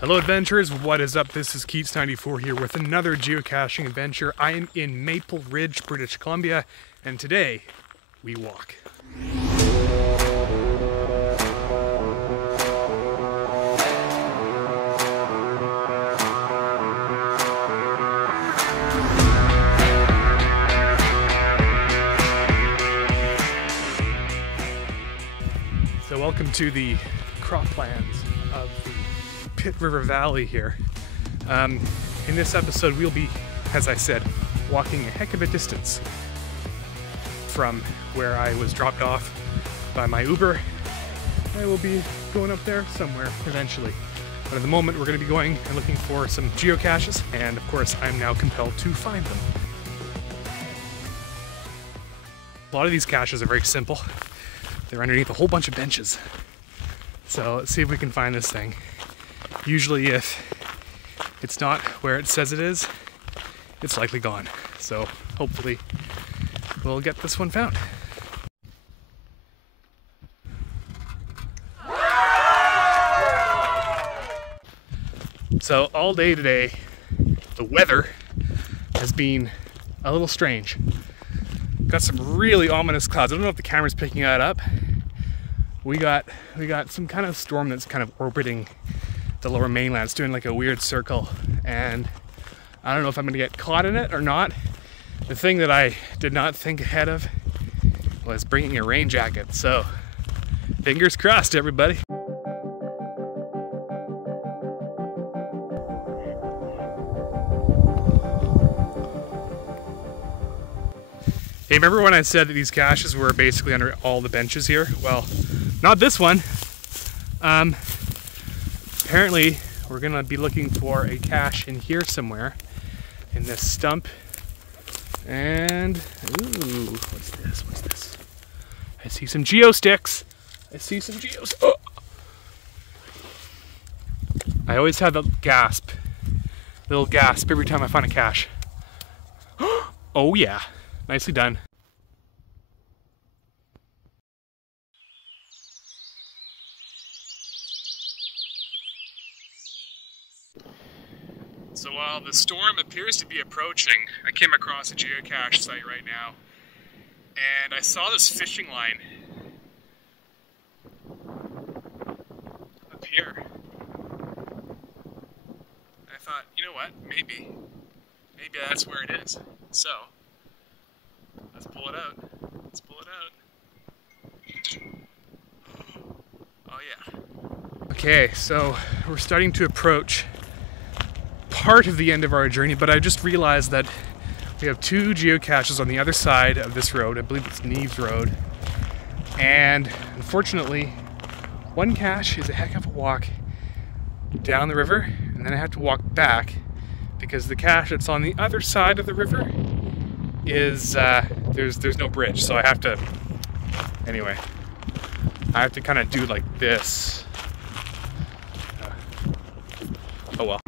Hello adventurers, what is up? This is Keats94 here with another geocaching adventure. I am in Maple Ridge, British Columbia, and today we walk. So welcome to the croplands of the Pitt River Valley here. In this episode we'll be, as I said, walking a heck of a distance from where I was dropped off by my Uber. I will be going up there somewhere eventually. But at the moment we're going to be going and looking for some geocaches, and of course I'm now compelled to find them. A lot of these caches are very simple. They're underneath a whole bunch of benches. So let's see if we can find this thing. Usually if it's not where it says it is, it's likely gone. So hopefully we'll get this one found. So all day today, the weather has been a little strange. Got some really ominous clouds. I don't know if the camera's picking that up. We got some kind of storm that's kind of orbiting the lower mainland. It's doing like a weird circle, and I don't know if I'm gonna get caught in it or not. The thing that I did not think ahead of was bringing a rain jacket, so fingers crossed, everybody. Hey, remember when I said that these caches were basically under all the benches here? Well, not this one. Apparently, we're gonna be looking for a cache in here somewhere, in this stump. And, ooh, what's this? What's this? I see some geo sticks. I see some geos. Oh. I always have the little gasp every time I find a cache. Oh yeah. Nicely done. So while the storm appears to be approaching, I came across a geocache site right now, and I saw this fishing line up here. I thought, you know what, maybe that's where it is. So let's pull it out. Let's pull it out. Oh yeah. Okay, so we're starting to approach part of the end of our journey, but I just realized that we have two geocaches on the other side of this road. I believe it's Neves Road. And unfortunately, one cache is a heck of a walk down the river, and then I have to walk back because the cache that's on the other side of the river is there's no bridge, so I have to kind of do like this. Oh well.